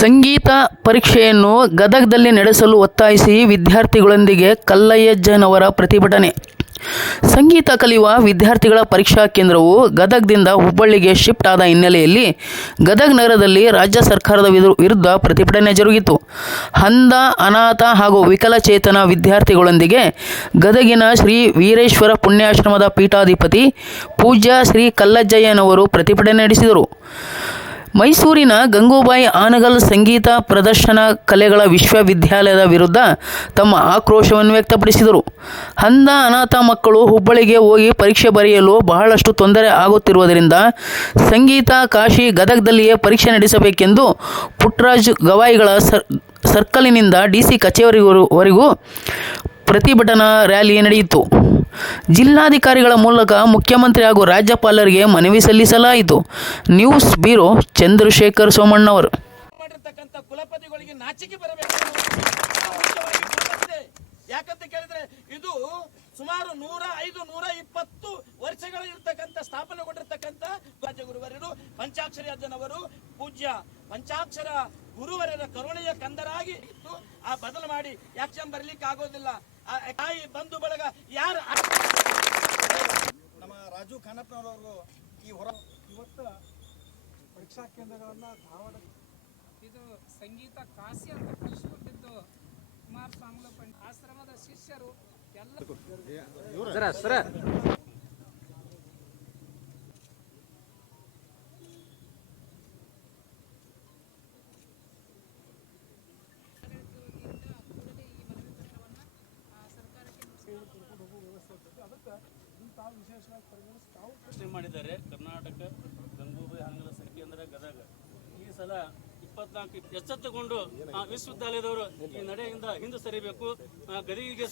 ಸಂಗೀತ ಪರೀಕ್ಷೆಯನ್ನು ಗದಗದಲ್ಲಿ ನಡೆಸಲು ಒತ್ತಾಯಿಸಿ ವಿದ್ಯಾರ್ಥಿಗಳೊಂದಿಗೆ ಕಲ್ಲಯ್ಯಜ್ಜನವರ ಪ್ರತಿಭಟನೆ. ಸಂಗೀತ ಕಲಿಯುವ ವಿದ್ಯಾರ್ಥಿಗಳ ಪರೀಕ್ಷಾ ಕೇಂದ್ರವು ಗದಗದಿಂದ ಹುಬ್ಬಳ್ಳಿಗೆ ಶಿಫ್ಟ್ ಆದ ಹಿನ್ನೆಲೆಯಲ್ಲಿ ಗದಗ ನಗರದಲ್ಲಿ ರಾಜ್ಯ ಸರ್ಕಾರದ ವಿರುದ್ಧ ಪ್ರತಿಭಟನೆ ಜರುಗಿತು. ಅಂಧ, ಅನಾಥ ಹಾಗೂ ವಿಕಲಚೇತನ ವಿದ್ಯಾರ್ಥಿಗಳೊಂದಿಗೆ ಗದಗಿನ ಶ್ರೀ ವೀರೇಶ್ವರ ಪುಣ್ಯಾಶ್ರಮದ ಪೀಠಾಧಿಪತಿ ಪೂಜ್ಯ ಶ್ರೀ ಕಲ್ಲಜ್ಜಯ್ಯನವರು ಪ್ರತಿಭಟನೆ ನಡೆಸಿದರು. ಮೈಸೂರಿನ ಗಂಗೂಬಾಯಿ ಹಾನಗಲ್ ಸಂಗೀತ ಪ್ರದರ್ಶನ ಕಲೆಗಳ ವಿಶ್ವವಿದ್ಯಾಲಯದ ವಿರುದ್ಧ ತಮ್ಮ ಆಕ್ರೋಶವನ್ನು ವ್ಯಕ್ತಪಡಿಸಿದರು. ಅಂಧ, ಅನಾಥ ಮಕ್ಕಳು ಹುಬ್ಬಳ್ಳಿಗೆ ಹೋಗಿ ಪರೀಕ್ಷೆ ಬರೆಯಲು ಬಹಳಷ್ಟು ತೊಂದರೆ ಆಗುತ್ತಿರುವುದರಿಂದ ಸಂಗೀತ ಕಾಶಿ ಗದಗದಲ್ಲಿಯೇ ಪರೀಕ್ಷೆ ನಡೆಸಬೇಕೆಂದು ಪುಟ್ಟರಾಜು ಗವಾಯಿಗಳ ಸರ್ಕಲಿನಿಂದ ಡಿಸಿ ಕಚೇರಿವರೆಗೂ ಪ್ರತಿಭಟನಾ ರ್ಯಾಲಿ ನಡೆಯಿತು. ಜಿಲ್ಲಾಧಿಕಾರಿಗಳ ಮೂಲಕ ಮುಖ್ಯಮಂತ್ರಿ ಹಾಗೂ ರಾಜ್ಯಪಾಲರಿಗೆ ಮನವಿ ಸಲ್ಲಿಸಲಾಯಿತು. ನ್ಯೂಸ್ ಬ್ಯೂರೋ ಚಂದ್ರಶೇಖರ್ ಸೋಮಣ್ಣವರು. ಕುಲಪತಿಗಳಿಗೆ ನಾಚಿಕೆ ಬರಬೇಕು. ಯಾಕಂತ ಕೇಳಿದ್ರೆ ಇದು ಸುಮಾರು 105-120 ವರ್ಷಗಳ ಇರ್ತಕ್ಕಂಥ ಸ್ಥಾಪನೆಗೊಂಡಿರ್ತಕ್ಕಂಥ ಗುರುವರರು ಪಂಚಾಕ್ಷರಿ ಅಜ್ಜನವರು ಪೂಜ್ಯ ಪಂಚಾಕ್ಷರ ಗುರುವರರ ಕರುಣೆಯ ಕಂದರಾಗಿ ಇತ್ತು. ಆ ಬದಲು ಮಾಡಿ ಯಾಕ್ಷನ್ ಬರ್ಲಿಕ್ಕೆ ಆಗೋದಿಲ್ಲ. ತಾಯಿ ಬಂಧು ಬಳಗ ಯಾರು ನಮ್ಮ ರಾಜು ಖಾನಪ್ಪನವರು ಈ ಹೊರ ಇವತ್ತು ಪರೀಕ್ಷಾ ಕೇಂದ್ರಗಳನ್ನ ಧಾರವಾಡ ಇದು ಸಂಗೀತ ಕಾಶಿ ಅಂತ ಕಲಿಸಿಕೊಟ್ಟಿದ್ದು ಕುಮಾರಸ್ವಾಮಿ ಆಶ್ರಮದ ಶಿಷ್ಯರು ಎಲ್ಲ ಮಾಡಿದ್ದಾರೆ. ಕರ್ನಾಟಕ ಗಂಗೂಬಾಯಿ ಹಾನಗಲ್ ಕೇಂದ್ರ ಗದಗ ಈ ಸಲ 24 ಎಚ್ಚೆತ್ತುಕೊಂಡು ವಿಶ್ವವಿದ್ಯಾಲಯದವರು ಈ ನಡೆಯಿಂದ ಹಿಂದೆ ಸರಿಬೇಕು. ಗದಗಿಗೆ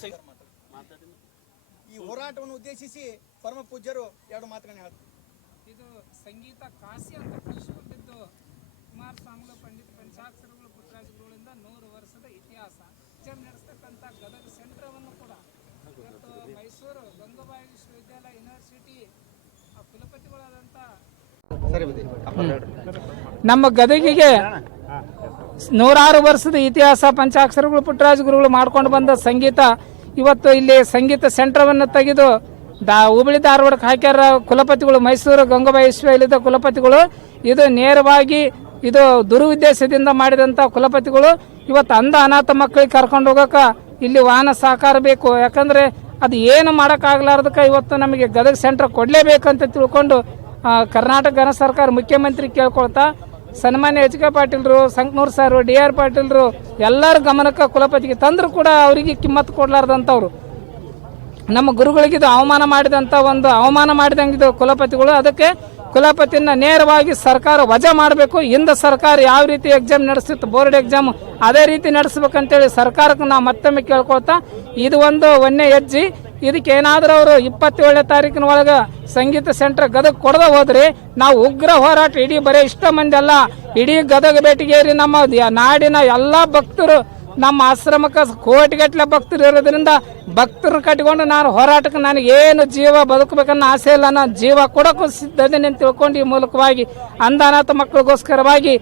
ಈ ಹೋರಾಟವನ್ನು ಉದ್ದೇಶಿಸಿ ಪರಮ ಪೂಜ್ಯರು ಎರಡು ಮಾತುಗಳನ್ನು ಹೇಳ್ತಾರೆ. ಇದು ಸಂಗೀತ ಕಾಶಿ ಅಂತ ಕಲಿಸಿಕೊಟ್ಟಿದ್ದು ಕುಮಾರಸ್ವಾಮಿ ಪಂಚಾಕ್ಷರಗಳು ಪುಟ್ಟರಾಜುಗಳಿಂದ 100 ವರ್ಷದ ಇತಿಹಾಸ. ನಡೆಸ್ತಕ್ಕಂಥ ಗದಗ ಸೆಂಟ್ರವನ್ನು ಕೂಡ ಇವತ್ತು ಮೈಸೂರು ಗಂಗೂಬಾಯಿ ವಿಶ್ವವಿದ್ಯಾಲಯ ಯೂನಿವರ್ಸಿಟಿ ಕುಲಪತಿಗಳಾದಂಥ ನಮ್ಮ ಗದಗಿಗೆ 106 ವರ್ಷದ ಇತಿಹಾಸ ಪಂಚಾಕ್ಷರಗಳು ಪುಟ್ಟರಾಜ ಗುರುಗಳು ಮಾಡ್ಕೊಂಡು ಬಂದ ಸಂಗೀತ ಇವತ್ತು ಇಲ್ಲಿ ಸಂಗೀತ ಸೆಂಟರ್ವನ್ನು ತೆಗೆದು ಹುಬ್ಬಳ್ಳಿ ಧಾರವಾಡಕ್ಕೆ ಹಾಕ್ಯಾರ ಕುಲಪತಿಗಳು. ಮೈಸೂರು ಗಂಗೂಬಾಯಿ ವಿಶ್ವವಿದ್ಯಾಲಯದ ಕುಲಪತಿಗಳು ಇದು ನೇರವಾಗಿ ಇದು ದುರುದ್ದೇಶದಿಂದ ಮಾಡಿದಂಥ ಕುಲಪತಿಗಳು. ಇವತ್ತು ಅಂಧ, ಅನಾಥ ಮಕ್ಕಳಿಗೆ ಕರ್ಕೊಂಡು ಹೋಗೋಕೆ ಇಲ್ಲಿ ವಾಹನ ಸಹಕಾರ ಬೇಕು. ಯಾಕಂದರೆ ಅದು ಏನು ಮಾಡೋಕ್ಕಾಗಲಾರ್ದಕ್ಕೆ ಇವತ್ತು ನಮಗೆ ಗದಗ ಸೆಂಟರ್ ಕೊಡಲೇಬೇಕಂತ ತಿಳ್ಕೊಂಡು ಕರ್ನಾಟಕ ಘನ ಸರ್ಕಾರ ಮುಖ್ಯಮಂತ್ರಿ ಕೇಳ್ಕೊಳ್ತಾ ಸನ್ಮಾನ್ಯ ಎಚ್ ಕೆ ಪಾಟೀಲ್ರು, ಸಂಕನೂರು ಸಾರು, DR ಪಾಟೀಲ್ರು ಎಲ್ಲರ ಗಮನಕ್ಕೆ ಕುಲಪತಿಗೆ ತಂದರೂ ಕೂಡ ಅವರಿಗೆ ಕಿಮ್ಮತ್ತು ಕೊಡಲಾರ್ದಂಥವ್ರು. ನಮ್ಮ ಗುರುಗಳಿಗಿದು ಅವಮಾನ ಮಾಡಿದಂಗಿದ್ದು ಕುಲಪತಿಗಳು. ಅದಕ್ಕೆ ಕುಲಪತಿನ ನೇರವಾಗಿ ಸರ್ಕಾರ ವಜಾ ಮಾಡಬೇಕು. ಹಿಂದೆ ಸರ್ಕಾರ ಯಾವ ರೀತಿ ಎಕ್ಸಾಮ್ ನಡೆಸ್ತಿತ್ತು ಬೋರ್ಡ್ ಎಕ್ಸಾಮ್ ಅದೇ ರೀತಿ ನಡೆಸ್ಬೇಕಂತೇಳಿ ಸರ್ಕಾರಕ್ಕೆ ನಾವು ಮತ್ತೊಮ್ಮೆ ಕೇಳ್ಕೊಳ್ತಾ ಇದು ಒಂದು ಒಂದೇ ಹೆಜ್ಜೆ. ಇದಕ್ಕೆ ಏನಾದರೂ ಅವರು 27ನೇ ತಾರೀಕಿನ ಒಳಗೆ ಸಂಗೀತ ಸೆಂಟರ್ ಗದಗ ಕೊಡದ ಹೋದ್ರೆ ನಾವು ಉಗ್ರ ಹೋರಾಟ ಇಡೀ ಬರೀ ಇಷ್ಟ ಮಂದಿ ಅಲ್ಲ, ಇಡೀ ಗದಗ ಭೇಟಿಗೇರಿ ನಮ್ಮ ನಾಡಿನ ಎಲ್ಲ ಭಕ್ತರು ನಮ್ಮ ಆಶ್ರಮಕ್ಕೆ ಕೋಟಿಗಟ್ಟಲೆ ಭಕ್ತರು ಇರೋದ್ರಿಂದ ಭಕ್ತರನ್ನ ಕಟ್ಟಿಕೊಂಡು ನಾನು ಹೋರಾಟಕ್ಕೆ ನನಗೆ ಏನು ಜೀವ ಬದುಕಬೇಕನ್ನೋ ಆಸೆ ಇಲ್ಲ, ನಾನು ಜೀವ ಕೊಡೋಕ್ಕೂ ಸಿದ್ಧದೇನೆ ಅಂತ ತಿಳ್ಕೊಂಡು ಈ ಮೂಲಕವಾಗಿ ಅಂಧ, ಅನಾಥ ಮಕ್ಕಳಿಗೋಸ್ಕರವಾಗಿ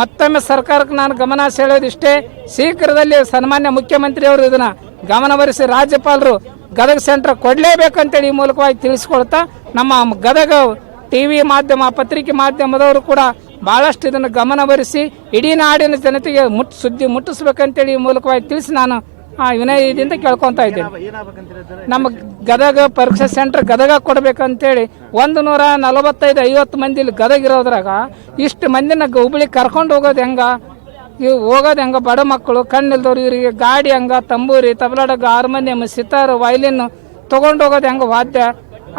ಮತ್ತೊಮ್ಮೆ ಸರ್ಕಾರಕ್ಕೆ ನಾನು ಗಮನ ಸೆಳೆಯೋದಿಷ್ಟೇ. ಶೀಘ್ರದಲ್ಲಿ ಸನ್ಮಾನ್ಯ ಮುಖ್ಯಮಂತ್ರಿಯವರು ಇದನ್ನ ಗಮನಹರಿಸಿ ರಾಜ್ಯಪಾಲರು ಗದಗ ಸೆಂಟರ್ ಕೊಡಲೇಬೇಕಂತೇಳಿ ಈ ಮೂಲಕವಾಗಿ ತಿಳಿಸ್ಕೊಳ್ತಾ ನಮ್ಮ ಗದಗ TV ಮಾಧ್ಯಮ, ಪತ್ರಿಕೆ ಮಾಧ್ಯಮದವರು ಕೂಡ ಬಹಳಷ್ಟು ಇದನ್ನು ಗಮನಹರಿಸಿ ಇಡೀ ನಾಡಿನ ಜನತೆಗೆ ಸುದ್ದಿ ಮುಟ್ಟಿಸ್ಬೇಕಂತೇಳಿ ಈ ಮೂಲಕವಾಗಿ ತಿಳಿಸಿ ನಾನು ವಿನಯದಿಂದ ಕೇಳ್ಕೊತಾ ಇದ್ದೇನೆ. ನಮ್ಮ ಗದಗ ಪರೀಕ್ಷಾ ಸೆಂಟರ್ ಗದಗ ಕೊಡಬೇಕಂತೇಳಿ 145-50 ಮಂದಿ ಇಲ್ಲಿ ಗದಗ ಇರೋದ್ರಾಗ ಇಷ್ಟು ಮಂದಿನ ಹುಬ್ಬಳ್ಳಿ ಕರ್ಕೊಂಡು ಹೋಗೋದು ಹೆಂಗ ಬಡ ಮಕ್ಕಳು ಕಣ್ಣಿಲ್ದವ್ರು ಇವರಿಗೆ ಗಾಡಿ ತಂಬೂರಿ, ತಬಲಾಡಗ, ಹಾರ್ಮೋನಿಯಂ, ಸಿತಾರ್, ವಯಲಿನ್ ತೊಗೊಂಡು ಹೋಗೋದು ವಾದ್ಯ.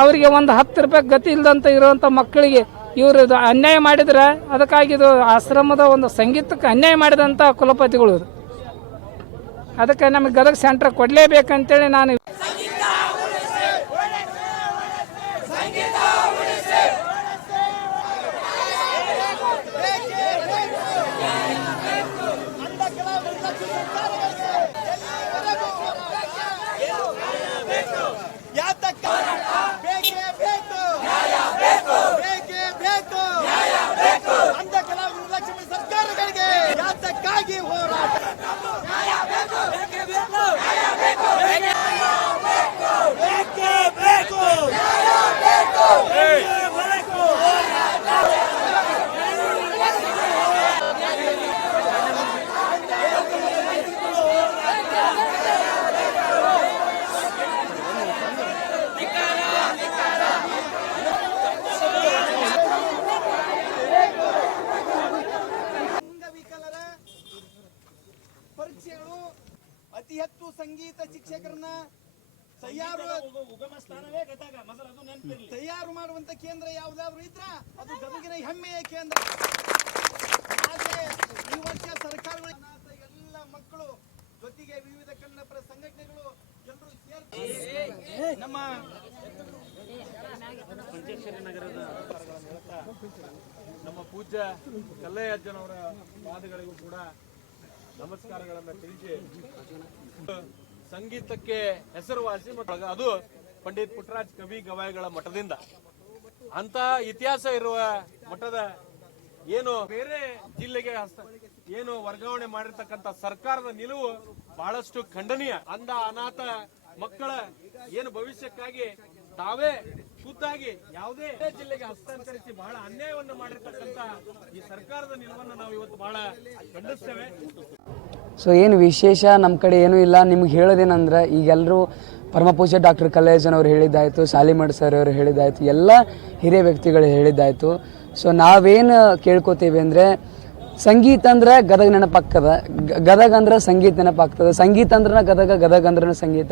ಅವರಿಗೆ ಒಂದು 10 ರೂಪಾಯಿ ಗತಿ ಇಲ್ದಂತ ಇರುವಂಥ ಮಕ್ಕಳಿಗೆ ಇವರು ಅನ್ಯಾಯ ಮಾಡಿದ್ರೆ ಅದಕ್ಕಾಗಿ ಇದು ಆಶ್ರಮದ ಒಂದು ಸಂಗೀತಕ್ಕೆ ಅನ್ಯಾಯ ಮಾಡಿದಂಥ ಕುಲಪತಿಗಳು. ಅದಕ್ಕೆ ನಮಗೆ ಗದಗ ಸೆಂಟರ್ ಕೊಡಲೇಬೇಕಂತೇಳಿ ನಾನು ಅಂಧ ಕಲಾವಿದರ ಲಕ್ಷ್ಮಿ ಸರ್ಕಾರಗಳಿಗೆ ಸಂಗೀತ ಶಿಕ್ಷಕರನ್ನ ಉಗಮ ಸ್ಥಾನವೇ ಗದಗ, ಮೊದಲು ಅದು ನೆನಪಿರಲಿ. ತಯಾರು ಮಾಡುವಂತ ಕೇಂದ್ರ ಯಾವ್ದಾದ್ರು ಇದ್ರ ಅದು ಗದಗಿನ ಹೆಮ್ಮೆಯ ಕೇಂದ್ರ. ಆದ್ರೆ ಈ ವರ್ಷ ಸರ್ಕಾರಗಳು ಎಲ್ಲ ಮಕ್ಕಳು ಜೊತೆಗೆ ವಿವಿಧ ಕನ್ನಡಪರ ಸಂಘಟನೆಗಳು ಎಲ್ಲರೂ ಸೇರಿ ನಮ್ಮ ಪಂಚಾಕ್ಷರಿ ನಗರದ ನಮ್ಮ ಪೂಜ್ಯ ಕಲ್ಲಯ್ಯ ಅಜ್ಜನವರ ಪಾದಗಳಿಗೂ ಕೂಡ ನಮಸ್ಕಾರಗಳನ್ನು ತಿಳಿಸಿ, ಸಂಗೀತಕ್ಕೆ ಹೆಸರುವಾಸಿ ಮತ್ತು ಅದು ಪಂಡಿತ್ ಪುಟ್ಟರಾಜ್ ಕವಿ ಗವಾಯಿಗಳ ಮಠದಿಂದ ಅಂತ ಇತಿಹಾಸ ಇರುವ ಮಠದ ಏನು ಬೇರೆ ಜಿಲ್ಲೆಗೆ ಏನು ವರ್ಗಾವಣೆ ಮಾಡಿರ್ತಕ್ಕಂಥ ಸರ್ಕಾರದ ನಿಲುವು ಬಹಳಷ್ಟು ಖಂಡನೀಯ. ಅಂದ ಅನಾಥ ಮಕ್ಕಳ ಏನು ಭವಿಷ್ಯಕ್ಕಾಗಿ ತಾವೇ ಖುದ್ದಾಗಿ ಯಾವುದೇ ಜಿಲ್ಲೆಗೆ ಹಸ್ತಾಂತರಿಸಿ ಬಹಳ ಅನ್ಯಾಯವನ್ನು ಮಾಡಿರ್ತಕ್ಕಂಥ ಈ ಸರ್ಕಾರದ ನಿಲುವನ್ನು ನಾವು ಇವತ್ತು ಬಹಳ ಖಂಡಿಸ್ತೇವೆ. ಸೊ ಏನು ವಿಶೇಷ ನಮ್ಮ ಕಡೆ ಏನೂ ಇಲ್ಲ. ನಿಮ್ಗೆ ಹೇಳೋದೇನಂದ್ರೆ ಈಗೆಲ್ಲರೂ ಪರಮಪೂಜ್ಯ ಡಾಕ್ಟರ್ ಕಲ್ಲಯ್ಯಜ್ಜನ್ ಅವರು ಹೇಳಿದ್ದಾಯಿತು, ಸಾಲಿಮಠ್ ಸರ್ ಅವರು ಹೇಳಿದ್ದಾಯಿತು, ಎಲ್ಲ ಹಿರಿಯ ವ್ಯಕ್ತಿಗಳು ಹೇಳಿದ್ದಾಯಿತು. ಸೊ ನಾವೇನು ಕೇಳ್ಕೊತೀವಿ ಅಂದರೆ ಸಂಗೀತ ಅಂದ್ರೆ ಗದಗ ನೆನಪಾಗ್ತದೆ, ಗದಗ ಅಂದ್ರೆ ಸಂಗೀತ ನೆನಪಾಗ್ತದೆ, ಸಂಗೀತ ಅಂದ್ರೆ ಗದಗ, ಗದಗ ಅಂದ್ರೆ ಸಂಗೀತ.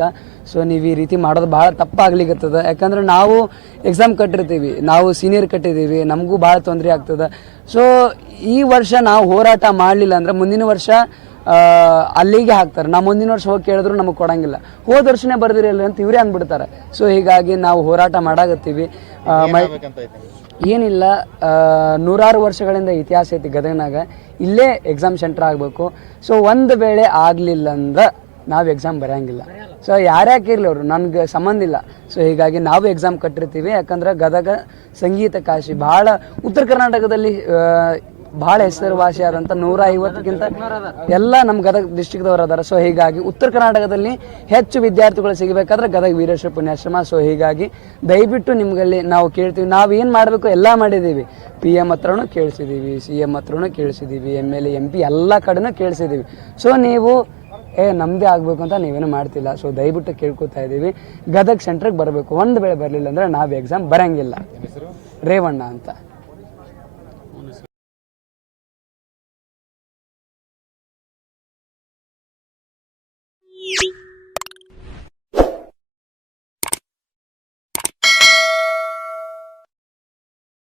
ಸೊ ನೀವು ಈ ರೀತಿ ಮಾಡೋದು ಭಾಳ ತಪ್ಪಾಗ್ಲಿಕ್ಕತ್ತದ. ಯಾಕಂದ್ರೆ ನಾವು ಎಕ್ಸಾಮ್ ಕಟ್ಟಿರ್ತೀವಿ, ನಾವು ಸೀನಿಯರ್ ಕಟ್ಟಿದ್ದೀವಿ, ನಮಗೂ ಭಾಳ ತೊಂದರೆ ಆಗ್ತದೆ. ಸೊ ಈ ವರ್ಷ ನಾವು ಹೋರಾಟ ಮಾಡಲಿಲ್ಲ ಅಂದ್ರೆ ಮುಂದಿನ ವರ್ಷ ಅಲ್ಲಿಗೆ ಹಾಕ್ತಾರೆ. ನಾವು ಮುಂದಿನ ವರ್ಷ ಹೋಗಿ ಕೇಳಿದ್ರು ನಮಗೆ ಕೊಡಂಗಿಲ್ಲ, ಹೋದ ವರ್ಷನೇ ಬರ್ದಿರಲ್ಲ ಅಂತ ಇವರೇ ಅಂದ್ಬಿಡ್ತಾರೆ. ಸೊ ಹೀಗಾಗಿ ನಾವು ಹೋರಾಟ ಮಾಡಾಕತ್ತೀವಿ. ಏನಿಲ್ಲ, 100 ವರ್ಷಗಳಿಂದ ಇತಿಹಾಸ ಐತಿ ಗದಗನಾಗ, ಇಲ್ಲೇ ಎಕ್ಸಾಮ್ ಸೆಂಟರ್ ಆಗಬೇಕು. ಸೊ ಒಂದು ವೇಳೆ ಆಗಲಿಲ್ಲ ಅಂದ್ರೆ ನಾವು ಎಕ್ಸಾಮ್ ಬರೆಯಂಗಿಲ್ಲ. ಸೊ ಯಾರ್ಯಾಕೆ ಇರಲಿ ಅವರು, ನನಗೆ ಸಂಬಂಧ ಇಲ್ಲ. ಸೊ ಹೀಗಾಗಿ ನಾವು ಎಕ್ಸಾಮ್ ಕಟ್ಟಿರ್ತೀವಿ. ಯಾಕಂದ್ರೆ ಗದಗ ಸಂಗೀತ ಕಾಶಿ, ಭಾಳ ಉತ್ತರ ಕರ್ನಾಟಕದಲ್ಲಿ ಭಾಳ ಹೆಸರುವಾಸಿಯಾದಂಥ 150ಕ್ಕಿಂತ ಎಲ್ಲ ನಮ್ಮ ಗದಗ ಡಿಸ್ಟಿಕ್ದವ್ರು ಅದಾರ. ಸೊ ಹೀಗಾಗಿ ಉತ್ತರ ಕರ್ನಾಟಕದಲ್ಲಿ ಹೆಚ್ಚು ವಿದ್ಯಾರ್ಥಿಗಳು ಸಿಗಬೇಕಾದ್ರೆ ಗದಗ ವೀರೇಶ್ವರ ಪುಣ್ಯಾಶ್ರಮ. ಸೊ ಹೀಗಾಗಿ ದಯವಿಟ್ಟು ನಿಮ್ಗಲ್ಲಿ ನಾವು ಕೇಳ್ತೀವಿ, ನಾವು ಏನು ಮಾಡಬೇಕು ಎಲ್ಲ ಮಾಡಿದ್ದೀವಿ. PM ಹತ್ರನೂ ಕೇಳಿಸಿದ್ದೀವಿ, CM ಹತ್ರನೂ ಕೇಳಿಸಿದ್ದೀವಿ, MLA MP ಎಲ್ಲ ಕಡೆನೂ ಕೇಳಿಸಿದ್ದೀವಿ. ಸೊ ನೀವು ನಮ್ಮದೇ ಆಗಬೇಕು ಅಂತ ನೀವೇನು ಮಾಡ್ತಿಲ್ಲ. ಸೊ ದಯವಿಟ್ಟು ಕೇಳ್ಕೊತಾ ಇದ್ದೀವಿ, ಗದಗ ಸೆಂಟ್ರಿಗೆ ಬರಬೇಕು. ಒಂದು ವೇಳೆ ಬರಲಿಲ್ಲ ಅಂದರೆ ನಾವು ಎಕ್ಸಾಮ್ ಬರೋಂಗಿಲ್ಲ. ರೇವಣ್ಣ ಅಂತ.